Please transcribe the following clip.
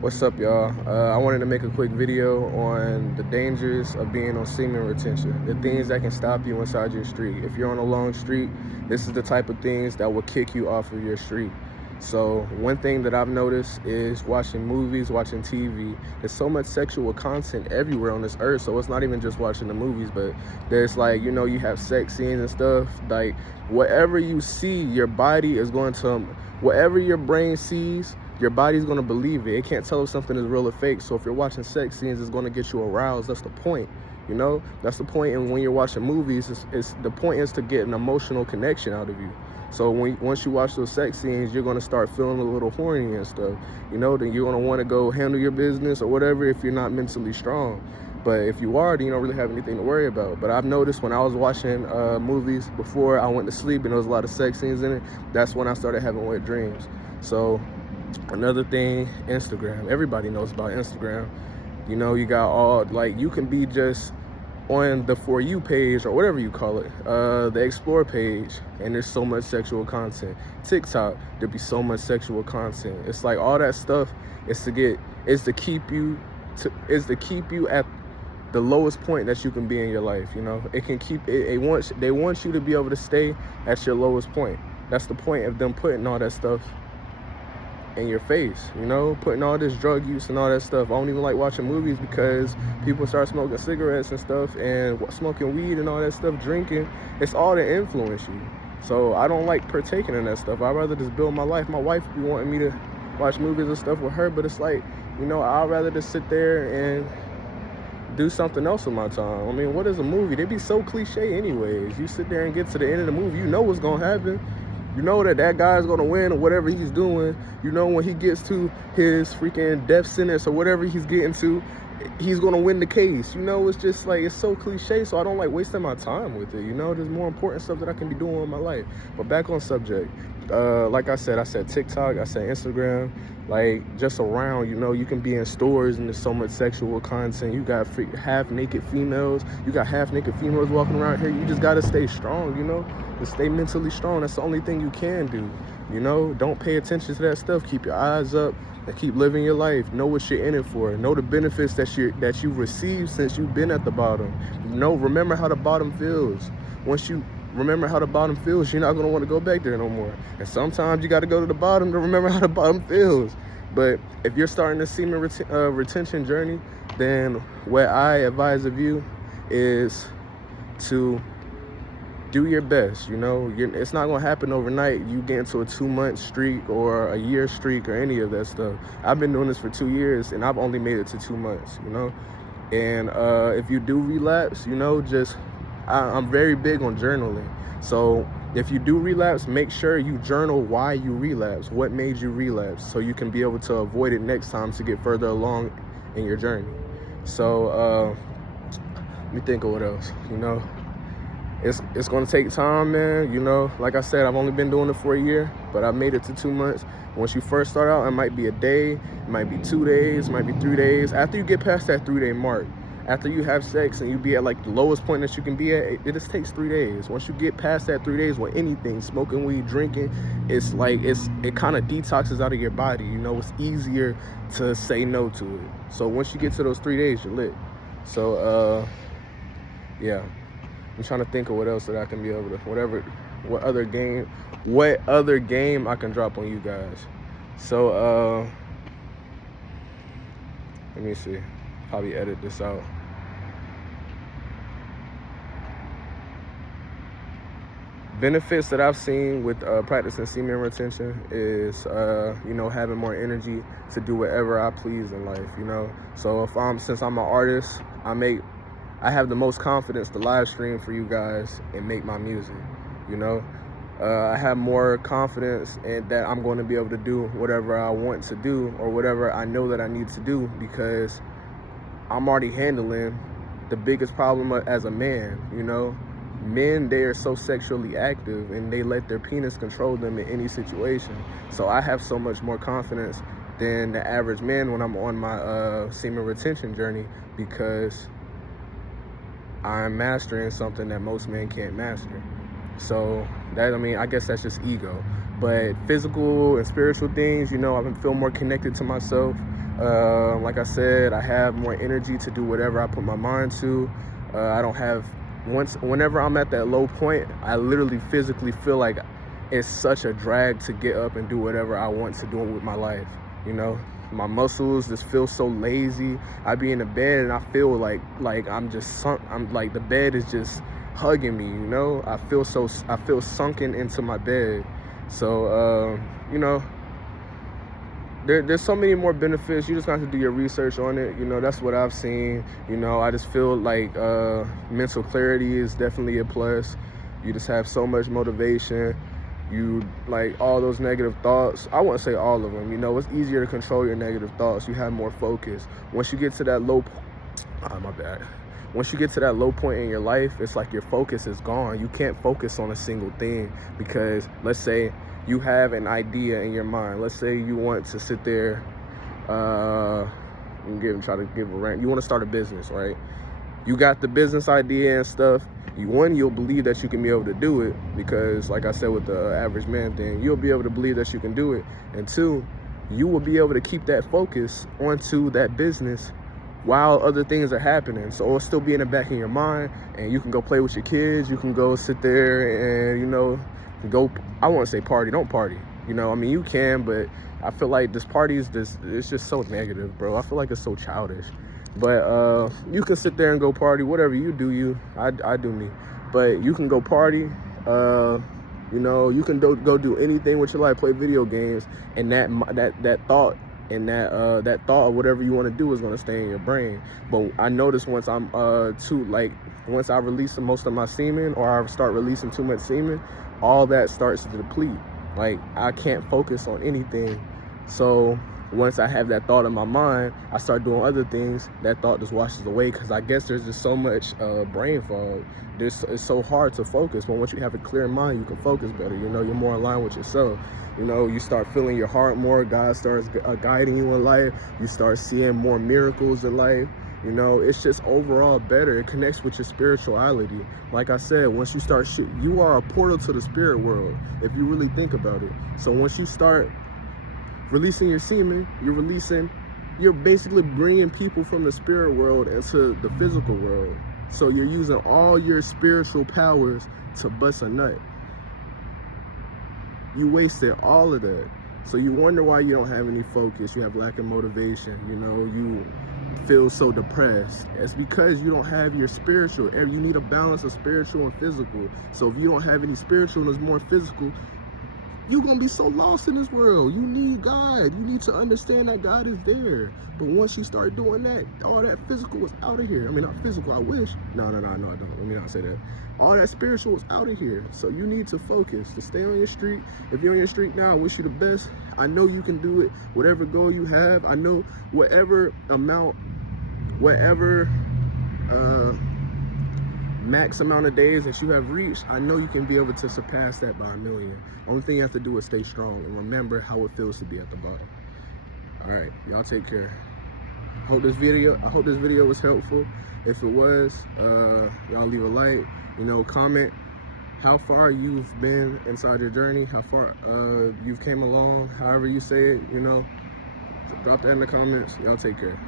What's up, y'all? I wanted to make a quick video on the dangers of being on semen retention, the things that can stop you inside your street. If you're on a long street, this is the type of things that will kick you off of your street. So one thing that I've noticed is watching movies, watching TV. There's so much sexual content everywhere on this earth, so it's not even just watching the movies, but there's like, you have sex scenes and stuff. Like, whatever you see, your body is going to, whatever your brain sees, your body's going to believe it. It can't tell if something is real or fake. So if you're watching sex scenes, it's going to get you aroused. That's the point. That's the point. And when you're watching movies, it's the point is to get an emotional connection out of you. So once you watch those sex scenes, you're going to start feeling a little horny and stuff. Then you're going to want to go handle your business or whatever if you're not mentally strong. But if you are, then you don't really have anything to worry about. But I've noticed when I was watching movies before I went to sleep and there was a lot of sex scenes in it, that's when I started having wet dreams. So another thing, Instagram. Everybody knows about Instagram. You got all, like, you can be just on the For You page or whatever you call it, the Explore page, and there's so much sexual content. TikTok, there'll be so much sexual content. It's like all that stuff is to keep you at the lowest point that you can be in your life. It can keep it. They want you to be able to stay at your lowest point. That's the point of them putting all that stuff in your face, putting all this drug use and all that stuff. I don't even like watching movies because people start smoking cigarettes and stuff and smoking weed and all that stuff, drinking. It's all to influence you. So I don't like partaking in that stuff. I'd rather just build my life. My wife be wanting me to watch movies and stuff with her, but it's like, I'd rather just sit there and do something else with my time. I mean, what is a movie? They be so cliche anyways. You sit there and get to the end of the movie, you know what's gonna happen. You know that guy's gonna win or whatever he's doing. When he gets to his freaking death sentence or whatever he's getting to, he's gonna win the case. It's just like, it's so cliche, so I don't like wasting my time with it. There's more important stuff that I can be doing in my life. But back on subject, like I said TikTok, I said Instagram, like just around, you can be in stores and there's so much sexual content. You got half-naked females. You got half-naked females walking around here. You just gotta stay strong, to stay mentally strong. That's the only thing you can do. Don't pay attention to that stuff. Keep your eyes up and keep living your life. Know what you're in it for. Know the benefits that you've received since you've been at the bottom. Remember how the bottom feels. Once you remember how the bottom feels, you're not going to want to go back there no more. And sometimes you got to go to the bottom to remember how the bottom feels. But if you're starting the semen retention journey, then what I advise of you is to do your best. It's not going to happen overnight. You get into a 2-month streak or a year streak or any of that stuff. I've been doing this for 2 years and I've only made it to 2 months, And if you do relapse, I'm very big on journaling. So if you do relapse, make sure you journal why you relapse, what made you relapse, so you can be able to avoid it next time to get further along in your journey. So let me think of what else. It's going to take time, man. Like I said, I've only been doing it for a year, but I made it to 2 months. Once you first start out, it might be a day, it might be 2 days, it might be 3 days. After you get past that 3-day mark, after you have sex and you be at like the lowest point that you can be at, it just takes 3 days. Once you get past that 3 days with anything, smoking weed, drinking, it kind of detoxes out of your body. It's easier to say no to it. So once you get to those 3 days, you're lit. So yeah, I'm trying to think of what else that I can be able to, what other game I can drop on you guys. So let me see, probably edit this out. Benefits that I've seen with practicing semen retention is, having more energy to do whatever I please in life, So since I'm an artist, I have the most confidence to live stream for you guys and make my music, I have more confidence in that I'm going to be able to do whatever I want to do or whatever I know that I need to do, because I'm already handling the biggest problem as a man. Men, they are so sexually active and they let their penis control them in any situation. So I have so much more confidence than the average man when I'm on my semen retention journey, because I'm mastering something that most men can't master. So I guess that's just ego. But physical and spiritual things, I feel more connected to myself. Like I said, I have more energy to do whatever I put my mind to. I don't have, whenever I'm at that low point, I literally physically feel like it's such a drag to get up and do whatever I want to do with my life. You know, my muscles just feel so lazy. I be in the bed and I feel like I'm just sunk. I'm like, the bed is just hugging me, you know. I feel sunken into my bed. So you know, there's so many more benefits. You just have to do your research on it. You know, that's what I've seen. You know, I just feel like mental clarity is definitely a plus. You just have so much motivation. You, like, all those negative thoughts, I wouldn't say all of them, you know, it's easier to control your negative thoughts. You have more focus. Once you get to that once you get to that low point in your life, it's like your focus is gone. You can't focus on a single thing, because let's say you have an idea in your mind. Let's say you want to sit there and try to give a rant. You want to start a business, right? You got the business idea and stuff. You'll believe that you can be able to do it, because like I said with the average man thing, you'll be able to believe that you can do it. And two, you will be able to keep that focus onto that business while other things are happening. So it'll still be in the back of your mind, and you can go play with your kids. You can go sit there and, you know, I won't say party, don't party. You know, I mean, you can, but I feel like this party is it's just so negative, bro. I feel like it's so childish. But you can sit there and go party, whatever you do, I do me. But you can go party, you know, you can go do anything with your life, play video games, and that thought and that thought of whatever you want to do is going to stay in your brain. But I notice once once I release most of my semen, or I start releasing too much semen, all that starts to deplete. Like, I can't focus on anything. So once I have that thought in my mind, I start doing other things. That thought just washes away, because I guess there's just so much brain fog. It's so hard to focus. But once you have a clear mind, you can focus better. You know, you're more aligned with yourself. You know, you start feeling your heart more. God starts guiding you in life. You start seeing more miracles in life. You know, it's just overall better. It connects with your spirituality. Like I said, once you start you are a portal to the spirit world, if you really think about it. So once you start releasing your semen, you're basically bringing people from the spirit world into the physical world. So you're using all your spiritual powers to bust a nut. You wasted all of that. So you wonder why you don't have any focus. You have lack of motivation. You know, you feel so depressed. It's because you don't have your spiritual. You need a balance of spiritual and physical. So if you don't have any spiritual and it's more physical, you're going to be so lost in this world. You need God. You need to understand that God is there. But once you start doing that, all that physical is out of here. I mean, not physical, I wish. No, I don't. Let me not say that. All that spiritual is out of here. So you need to focus, to stay on your street. If you're on your street now, I wish you the best. I know you can do it. Whatever goal you have, I know whatever max amount of days that you have reached, I know you can be able to surpass that by 1 million. Only thing you have to do is stay strong and remember how it feels to be at the bottom. All right, y'all take care. I hope this video was helpful. If it was, y'all leave a like, you know, comment how far you've been inside your journey, how far you've came along, however you say it, you know. Drop that in the comments. Y'all take care.